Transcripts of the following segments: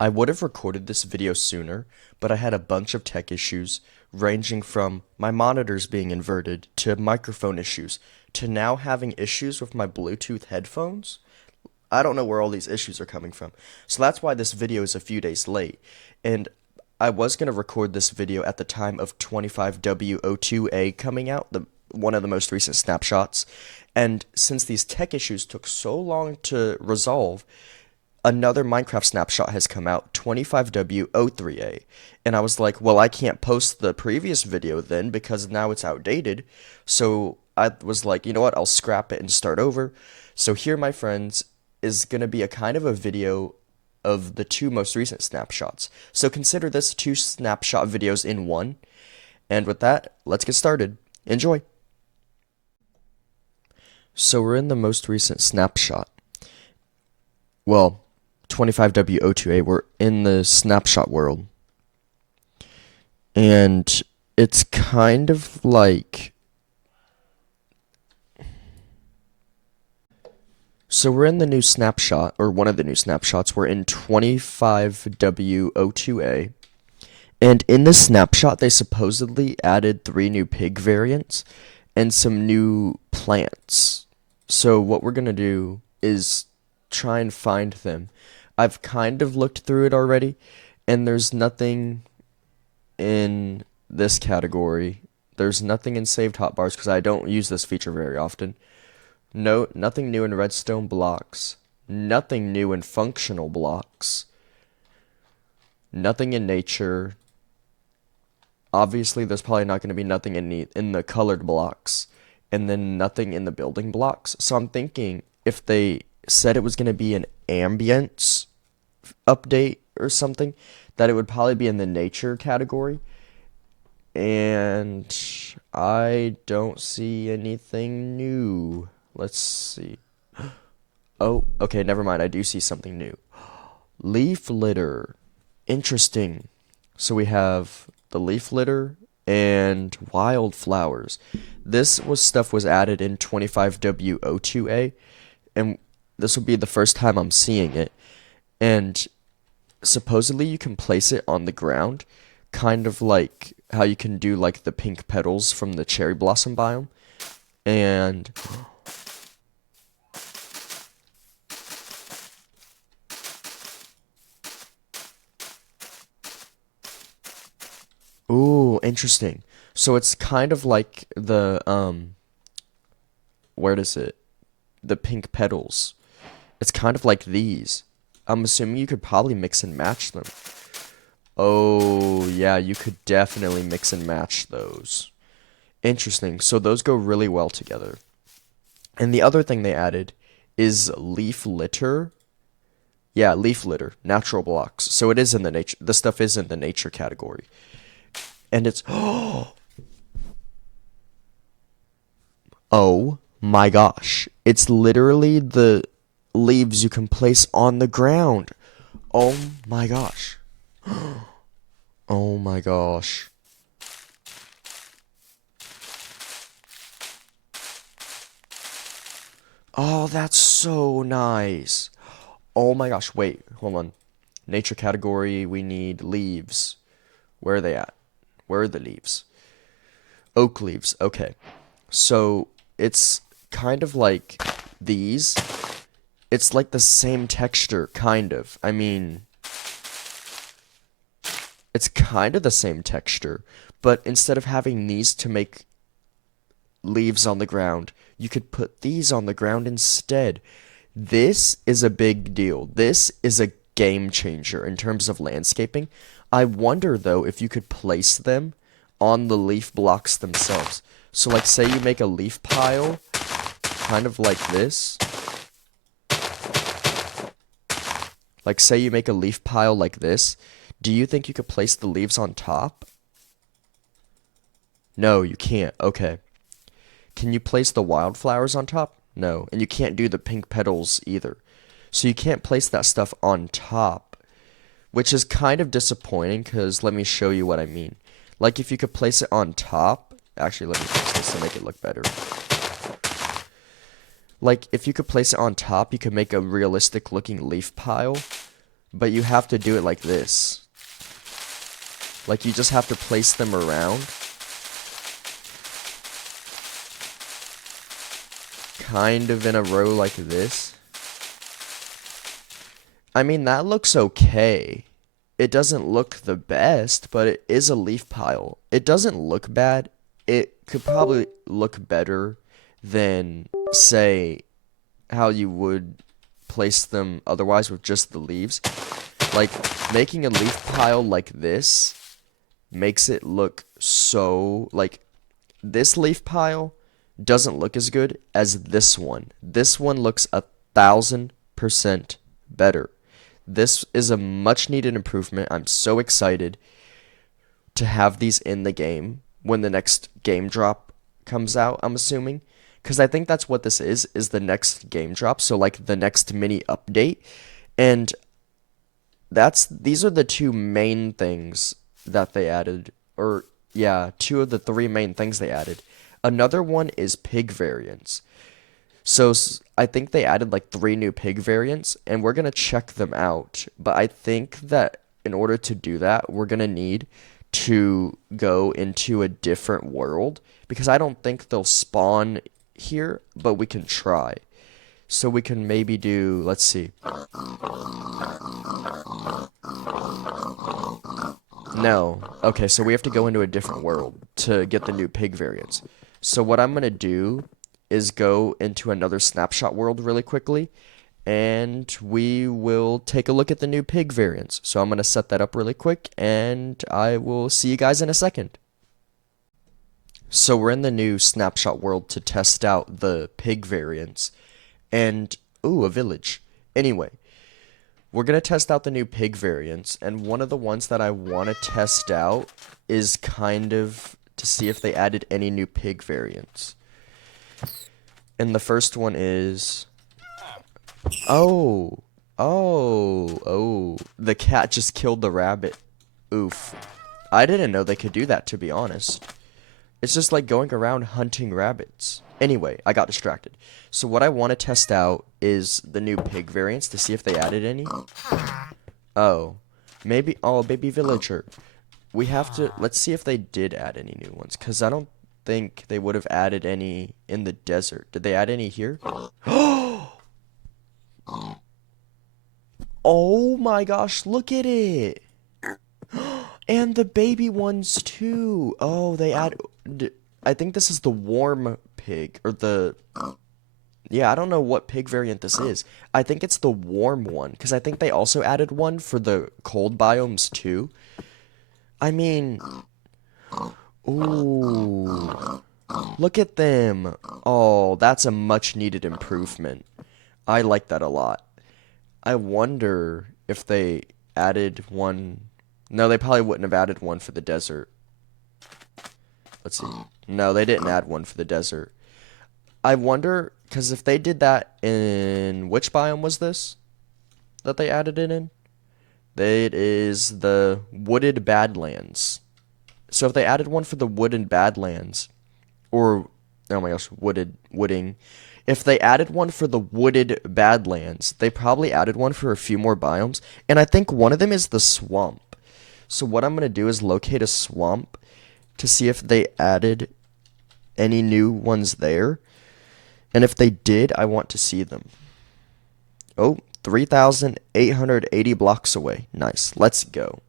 I would have recorded this video sooner, but I had a bunch of tech issues, ranging from my monitors being inverted to microphone issues to now having issues with my Bluetooth headphones. I don't know where all these issues are coming from. So that's why this video is a few days late. And I was going to record this video at the time of 25W02A coming out, one of the most recent snapshots. And since these tech issues took so long to resolve, another Minecraft snapshot has come out, 25W03A. And I was like, well, I can't post the previous video then because now it's outdated. So I was like, you know what, I'll scrap it and start over. So here, my friends, is going to be a kind of a video of the two most recent snapshots. So consider this two snapshot videos in one. And with that, let's get started. Enjoy. So we're in the most recent snapshot. Well, 25W02A, we're in the snapshot world. And it's kind of like... So we're in the new snapshot, or one of the new snapshots. We're in 25W02A. And in this snapshot, they supposedly added 3 new pig variants and some new plants. So what we're going to do is try and find them. I've kind of looked through it already, and there's nothing in this category. There's nothing in saved hotbars because I don't use this feature very often. No, nothing new in redstone blocks. Nothing new in functional blocks. Nothing in nature. Obviously, there's probably not going to be nothing in the colored blocks. And then nothing in the building blocks. So I'm thinking if they said it was going to be an ambience update or something, that it would probably be in the nature category. And I don't see anything new. Let's see. Oh, okay, never mind. I do see something new. Leaf litter. Interesting. So we have the leaf litter and wildflowers. This stuff was added in 25W02A, and this will be the first time I'm seeing it. And supposedly you can place it on the ground, kind of like how you can do like the pink petals from the cherry blossom biome. And ooh, interesting. So it's kind of like the where does it? The pink petals. It's kind of like these. I'm assuming you could probably mix and match them. Oh, yeah, you could definitely mix and match those. Interesting. So those go really well together. And the other thing they added is leaf litter. Yeah, leaf litter, natural blocks. So it is in the nature. The stuff is in the nature category. And it's oh my gosh. It's literally the leaves you can place on the ground. Oh my gosh. Oh my gosh. Oh, that's so nice. Oh my gosh. Wait, hold on. Nature category, we need leaves. Where are they at? Where are the leaves? Oak leaves. Okay. So it's kind of like these. It's like the same texture, kind of. I mean, it's kind of the same texture, but instead of having these to make leaves on the ground, you could put these on the ground instead. This is a big deal. This is a game changer in terms of landscaping. I wonder, though, if you could place them on the leaf blocks themselves. So, like, say you make a leaf pile, kind of like this. Like, say you make a leaf pile like this. Do you think you could place the leaves on top? No, you can't. Okay. Can you place the wildflowers on top? No. And you can't do the pink petals either. So you can't place that stuff on top, which is kind of disappointing because let me show you what I mean. Like if you could place it on top, actually let me fix this to make it look better. Like if you could place it on top, you could make a realistic looking leaf pile. but you have to do it like this. Like, you just have to place them around. Kind of in a row like this. I mean, that looks okay. It doesn't look the best, but it is a leaf pile. It doesn't look bad. It could probably look better than, say, how you would place them otherwise with just the leaves. Like, making a leaf pile like this makes it look so, like, this leaf pile doesn't look as good as this one. This one looks 1,000% better. This is a much needed improvement. I'm so excited to have these in the game when the next game drop comes out, I'm assuming. Because I think that's what this is the next game drop. So, like, the next mini update. And these are the two main things that they added. Or, yeah, two of the three main things they added. Another one is pig variants. So I think they added like 3 new pig variants, and we're going to check them out. But I think that in order to do that, we're going to need to go into a different world, because I don't think they'll spawn here, but we can try. So we can maybe do, let's see. No. Okay, so we have to go into a different world to get the new pig variants. So what I'm going to do is go into another snapshot world really quickly, and we will take a look at the new pig variants. So I'm going to set that up really quick, and I will see you guys in a second. So we're in the new snapshot world to test out the pig variants, and, ooh, a village. Anyway, we're going to test out the new pig variants, and one of the ones that I want to test out is kind of to see if they added any new pig variants. And the first one is... Oh, the cat just killed the rabbit. Oof. I didn't know they could do that, to be honest. It's just like going around hunting rabbits. Anyway, I got distracted. So what I want to test out is the new pig variants to see if they added any. Oh, maybe, oh, baby villager. We have to, let's see if they did add any new ones, because I don't think they would have added any in the desert. Did they add any here? Oh my gosh, look at it. And the baby ones too. Oh, they add, I think this is the warm pig, or the, yeah, I don't know what pig variant this is. I think it's the warm one, because I think they also added one for the cold biomes too. I mean, ooh, look at them. Oh, that's a much needed improvement. I like that a lot. I wonder if they added one. No, they probably wouldn't have added one for the desert. Let's see. No, they didn't add one for the desert. I wonder, because if they did that in, which biome was this that they added it in? It is the wooded badlands. So if they added one for the wooded badlands, or, oh my gosh, wooding. If they added one for the wooded badlands, they probably added one for a few more biomes. And I think one of them is the swamp. So what I'm going to do is locate a swamp to see if they added any new ones there. And if they did, I want to see them. Oh, 3,880 blocks away. Nice. Let's go.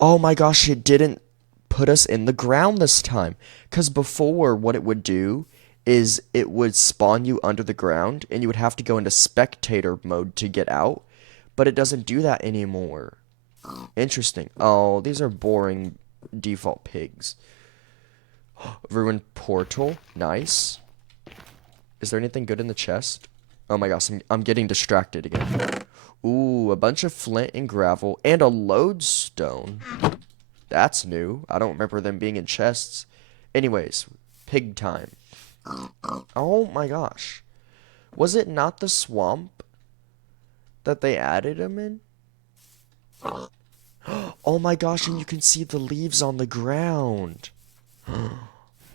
Oh my gosh, it didn't put us in the ground this time. Because before, what it would do is it would spawn you under the ground, and you would have to go into spectator mode to get out. But it doesn't do that anymore. Interesting. Oh, these are boring default pigs. Ruined portal. Nice. Is there anything good in the chest? Oh my gosh, I'm getting distracted again. Ooh, a bunch of flint and gravel and a lodestone. That's new. I don't remember them being in chests. Anyways, pig time. Oh my gosh. Was it not the swamp that they added them in? Oh my gosh, and you can see the leaves on the ground.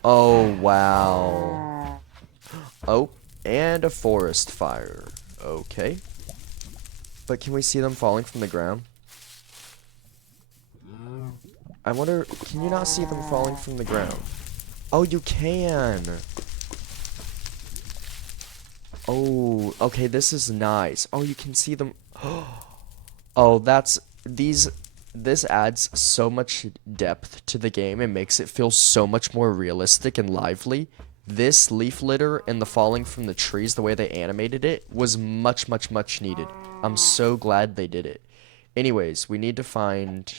Oh, wow. Oh, and a forest fire. Okay. But can we see them falling from the ground? I wonder, can you not see them falling from the ground? Oh, you can! Oh, okay, this is nice. Oh, you can see them. Oh, this adds so much depth to the game and makes it feel so much more realistic and lively. This leaf litter and the falling from the trees, the way they animated it, was much, much, much needed. I'm so glad they did it. Anyways, we need to find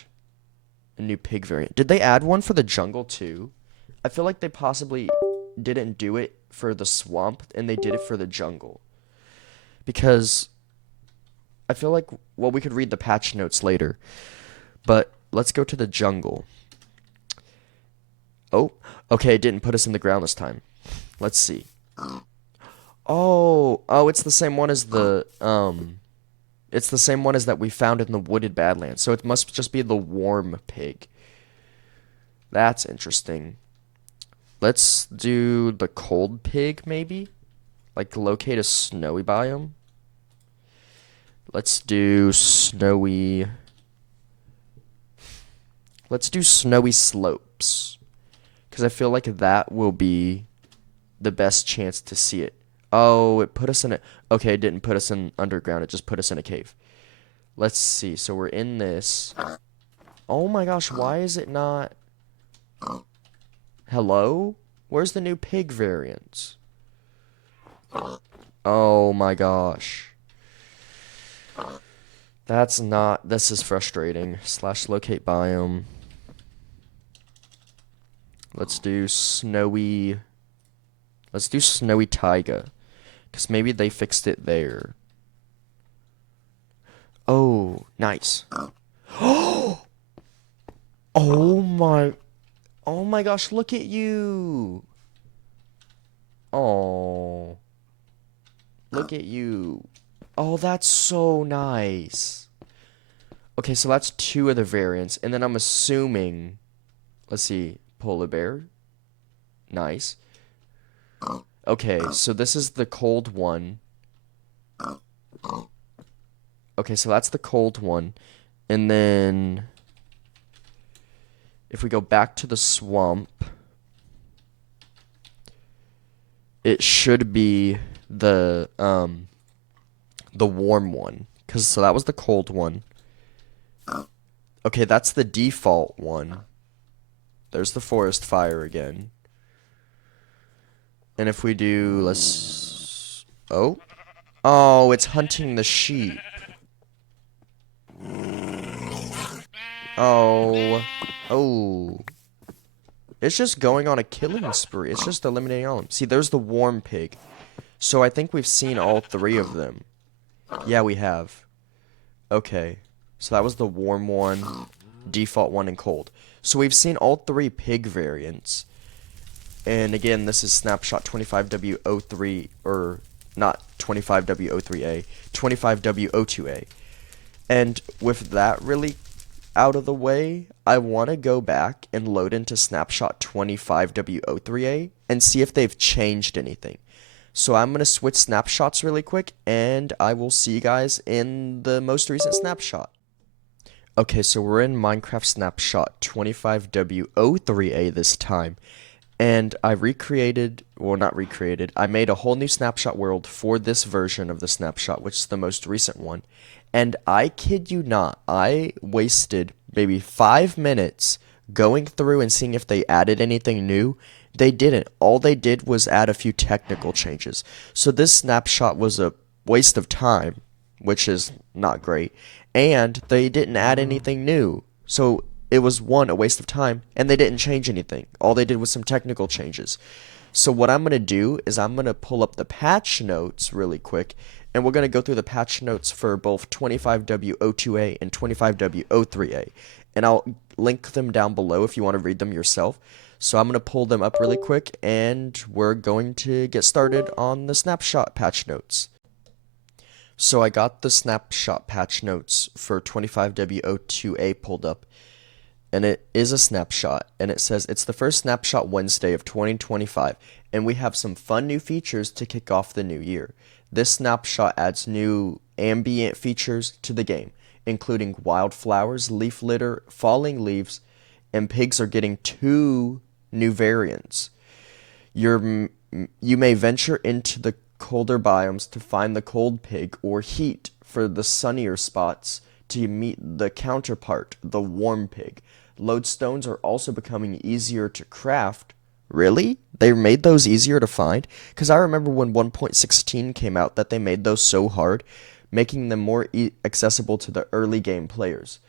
a new pig variant. Did they add one for the jungle too? I feel like they possibly didn't do it for the swamp and they did it for the jungle. Because I feel like, well, we could read the patch notes later. But let's go to the jungle. Oh, okay, it didn't put us in the ground this time. Let's see. Oh, it's the same one as it's the same one as that we found in the wooded badlands. So it must just be the warm pig. That's interesting. Let's do the cold pig, maybe? Like, locate a snowy biome? Let's do snowy... Let's do snowy slopes. Because I feel like that will be the best chance to see it. Oh, it put us in a... Okay, it didn't put us in underground. It just put us in a cave. Let's see. So we're in this. Oh my gosh, why is it not... Hello? Where's the new pig variant? Oh my gosh. That's not... This is frustrating. / locate biome. Let's do snowy... Let's do snowy taiga. Because maybe they fixed it there. Oh, nice. Oh my... Oh my gosh, look at you. Oh. Look at you. Oh, that's so nice. Okay, so that's 2 of the variants. And then I'm assuming... Let's see. Polar bear. Nice. Okay, so this is the cold one. Okay, so that's the cold one. And then... If we go back to the swamp... It should be the warm one. So that was the cold one. Okay, that's the default one. There's the forest fire again. And if we do, let's... Oh? Oh, it's hunting the sheep. Oh. Oh. It's just going on a killing spree. It's just eliminating all of them. See, there's the warm pig. So I think we've seen all 3 of them. Yeah, we have. Okay. So that was the warm one, default one, and cold. So we've seen all 3 pig variants. And again, this is snapshot 25W03, or not 25W03A, 25W02A. And with that really out of the way, I want to go back and load into snapshot 25W03A and see if they've changed anything. So I'm going to switch snapshots really quick, and I will see you guys in the most recent snapshot. Okay, so we're in Minecraft snapshot 25W03A this time. And I recreated, well, not recreated, I made a whole new snapshot world for this version of the snapshot, which is the most recent one. And I kid you not, I wasted maybe 5 minutes going through and seeing if they added anything new. They didn't. All they did was add a few technical changes. So this snapshot was a waste of time, which is not great. And they didn't add anything new. So it was, one, a waste of time, and they didn't change anything. All they did was some technical changes. So what I'm going to do is I'm going to pull up the patch notes really quick, and we're going to go through the patch notes for both 25W02A and 25W03A. And I'll link them down below if you want to read them yourself. So I'm going to pull them up really quick, and we're going to get started on the snapshot patch notes. So I got the snapshot patch notes for 25W02A pulled up. And it is a snapshot, and it says it's the first snapshot Wednesday of 2025, and we have some fun new features to kick off the new year. This snapshot adds new ambient features to the game, including wildflowers, leaf litter, falling leaves, and pigs are getting 2 new variants. You may venture into the colder biomes to find the cold pig, or heat for the sunnier spots to meet the counterpart, the warm pig. Lodestones are also becoming easier to craft. Really? They made those easier to find? Because I remember when 1.16 came out that they made those so hard, making them more accessible to the early game players.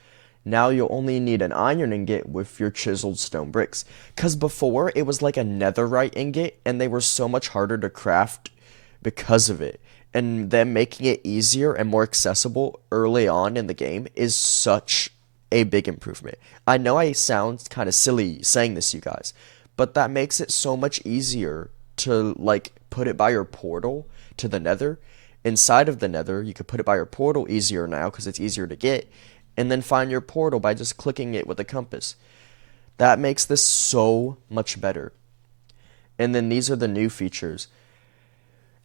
Now you'll only need an iron ingot with your chiseled stone bricks. Because before, it was like a netherite ingot, and they were so much harder to craft because of it. And them making it easier and more accessible early on in the game is such a big improvement. I know I sound kind of silly saying this, you guys, but that makes it so much easier to like put it by your portal to the nether. Inside of the nether, you could put it by your portal easier now because it's easier to get, and then find your portal by just clicking it with a compass. That makes this so much better. And then these are the new features.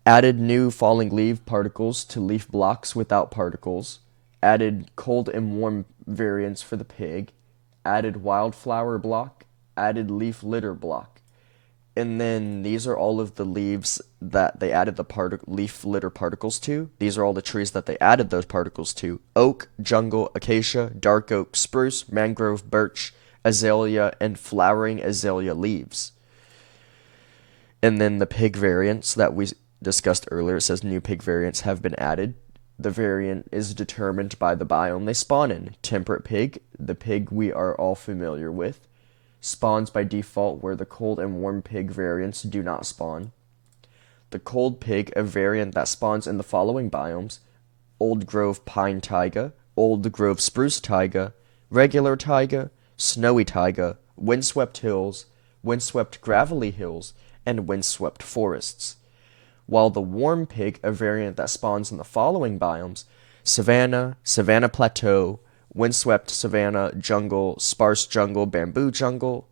Added new falling leaf particles to leaf blocks without particles. Added cold and warm variants for the pig. Added wildflower block. Added leaf litter block. And then these are all of the leaves that they added the leaf litter particles to. These are all the trees that they added those particles to. Oak, jungle, acacia, dark oak, spruce, mangrove, birch, azalea, and flowering azalea leaves. And then the pig variants that we discussed earlier, it says new pig variants have been added. The variant is determined by the biome they spawn in. Temperate pig, the pig we are all familiar with, spawns by default where the cold and warm pig variants do not spawn. The cold pig, a variant that spawns in the following biomes: Old Grove Pine Taiga, Old Grove Spruce Taiga, Regular Taiga, Snowy Taiga, Windswept Hills, Windswept Gravelly Hills, and Windswept Forests. While the warm pig, a variant that spawns in the following biomes: Savanna, Savanna Plateau, Windswept Savanna, Jungle, Sparse Jungle, Bamboo Jungle,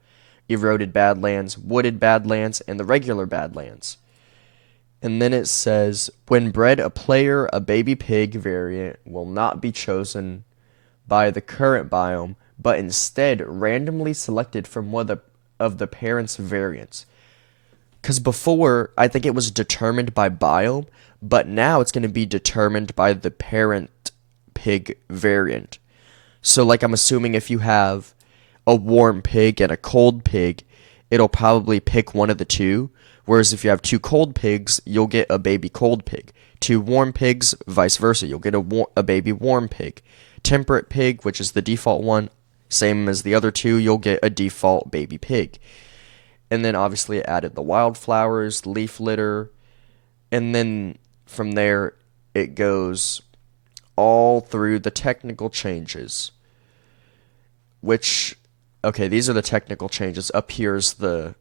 Eroded Badlands, Wooded Badlands, and the Regular Badlands. And then it says, when bred, a player, a baby pig variant will not be chosen by the current biome, but instead randomly selected from one of the parents' variants. Because before, I think it was determined by biome, but now it's going to be determined by the parent pig variant. So, like, I'm assuming if you have a warm pig and a cold pig, it'll probably pick one of the two. Whereas if you have 2 cold pigs, you'll get a baby cold pig. 2 warm pigs, vice versa. You'll get a baby warm pig. Temperate pig, which is the default one, same as the other 2, you'll get a default baby pig. And then obviously it added the wildflowers, leaf litter, and then from there it goes all through the technical changes. Which, okay, these are the technical changes. Up here's the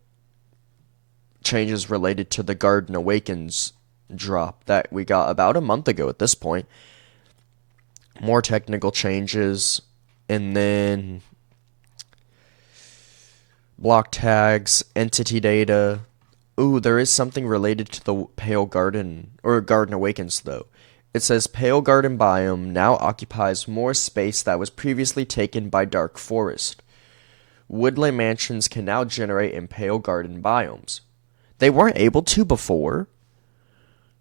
changes related to the Garden Awakens drop that we got about a month ago at this point. More technical changes, and then block tags, entity data. Ooh, there is something related to the Pale Garden, or Garden Awakens, though. It says Pale Garden biome now occupies more space that was previously taken by Dark Forest. Woodland mansions can now generate in Pale Garden biomes. They weren't able to before.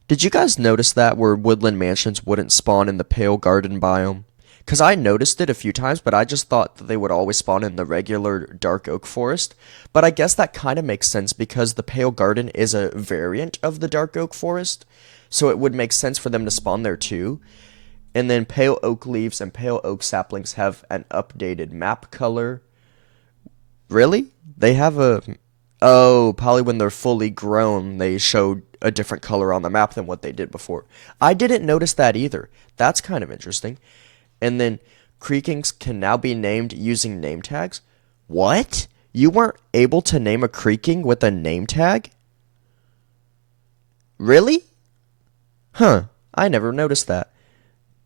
Did you guys notice that, where woodland mansions wouldn't spawn in the Pale Garden biome? Because I noticed it a few times, but I just thought that they would always spawn in the regular dark oak forest. But I guess that kind of makes sense because the Pale Garden is a variant of the dark oak forest. So it would make sense for them to spawn there too. And then pale oak leaves and pale oak saplings have an updated map color. Really? They have a... Oh, probably when they're fully grown, they showed a different color on the map than what they did before. I didn't notice that either. That's kind of interesting. And then creekings can now be named using name tags. What? You weren't able to name a creeking with a name tag? Really? Huh, I never noticed that.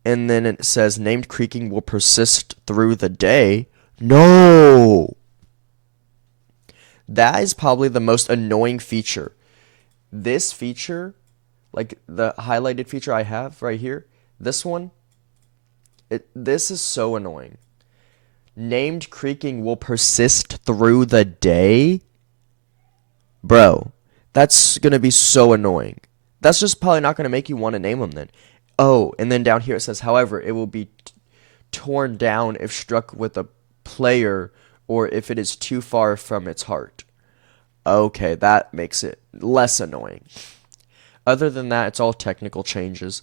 And then it says named creaking will persist through the day. No! That is probably the most annoying feature. This feature, Like the highlighted feature I have right here, this one, this is so annoying. Named creaking will persist through the day? Bro, that's gonna be so annoying. That's just probably not gonna make you want to name them then. Oh, and then down here it says, however, it will be torn down if struck with a player or if it is too far from its heart. Okay, that makes it less annoying. Other than that, it's all technical changes.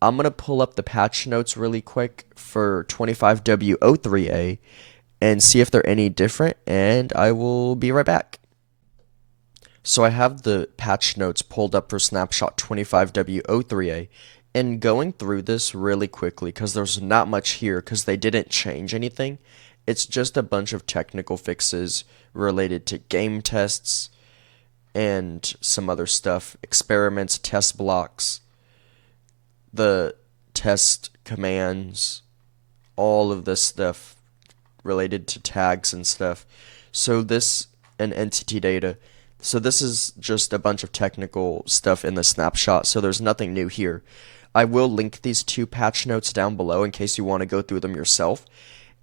I'm going to pull up the patch notes really quick for 25W03A and see if they're any different, and I will be right back. So I have the patch notes pulled up for snapshot 25W03A, and going through this really quickly because there's not much here because they didn't change anything. It's just a bunch of technical fixes related to game tests and some other stuff, experiments, test blocks, the test commands, all of this stuff related to tags and stuff. So this and entity data. So this is just a bunch of technical stuff in the snapshot, so there's nothing new here. I will link these two patch notes down below in case you want to go through them yourself.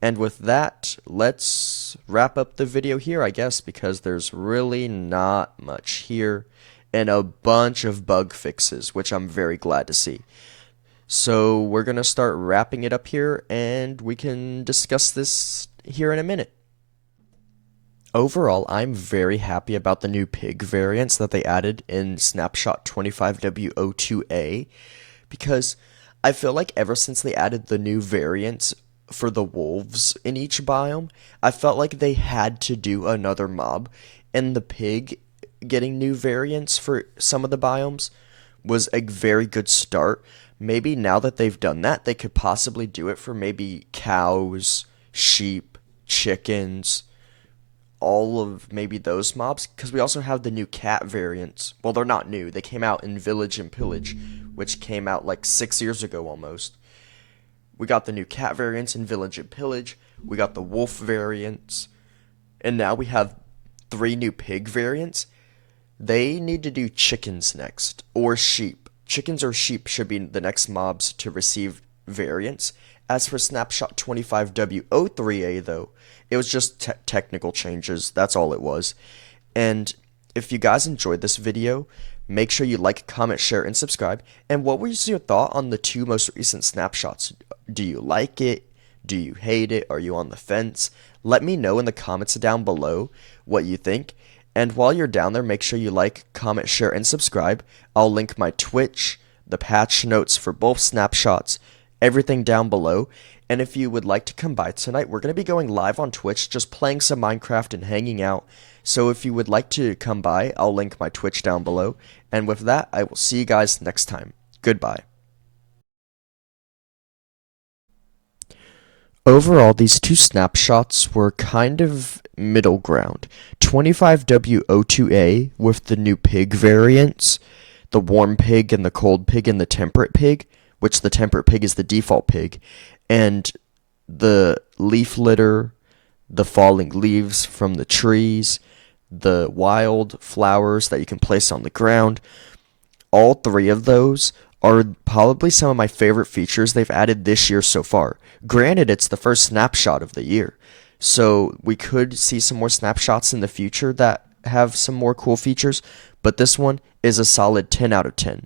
And with that, let's wrap up the video here, I guess, because there's really not much here and a bunch of bug fixes, which I'm very glad to see. So we're going to start wrapping it up here, and we can discuss this here in a minute. Overall, I'm very happy about the new pig variants that they added in Snapshot 25W02A, because I feel like ever since they added the new variants for the wolves in each biome, I felt like they had to do another mob, and the pig getting new variants for some of the biomes was a very good start. Maybe now that they've done that, they could possibly do it for maybe cows, sheep, chickens, all of maybe those mobs, because we also have the new cat variants. Well, they're not new. They came out in Village and Pillage, which came out like 6 years ago almost. We got the new cat variants in Village and Pillage. We got the wolf variants. And now we have 3 new pig variants. They need to do chickens next, or sheep. Chickens or sheep should be the next mobs to receive variants. As for Snapshot 25W03A, though, it was just technical changes. That's all it was. And if you guys enjoyed this video, make sure you like, comment, share, and subscribe. And what was your thought on the 2 most recent snapshots? Do you like it? Do you hate it? Are you on the fence? Let me know in the comments down below what you think. And while you're down there, make sure you like, comment, share, and subscribe. I'll link my Twitch, the patch notes for both snapshots, everything down below. And if you would like to come by tonight, we're going to be going live on Twitch, just playing some Minecraft and hanging out. So if you would like to come by, I'll link my Twitch down below. And with that, I will see you guys next time. Goodbye. Overall, these 2 snapshots were kind of middle ground. 25W02A with the new pig variants, the warm pig and the cold pig and the temperate pig, which the temperate pig is the default pig, and the leaf litter, the falling leaves from the trees, the wild flowers that you can place on the ground. All 3 of those are probably some of my favorite features they've added this year so far. Granted, it's the first snapshot of the year, so we could see some more snapshots in the future that have some more cool features, but this one is a solid 10 out of 10.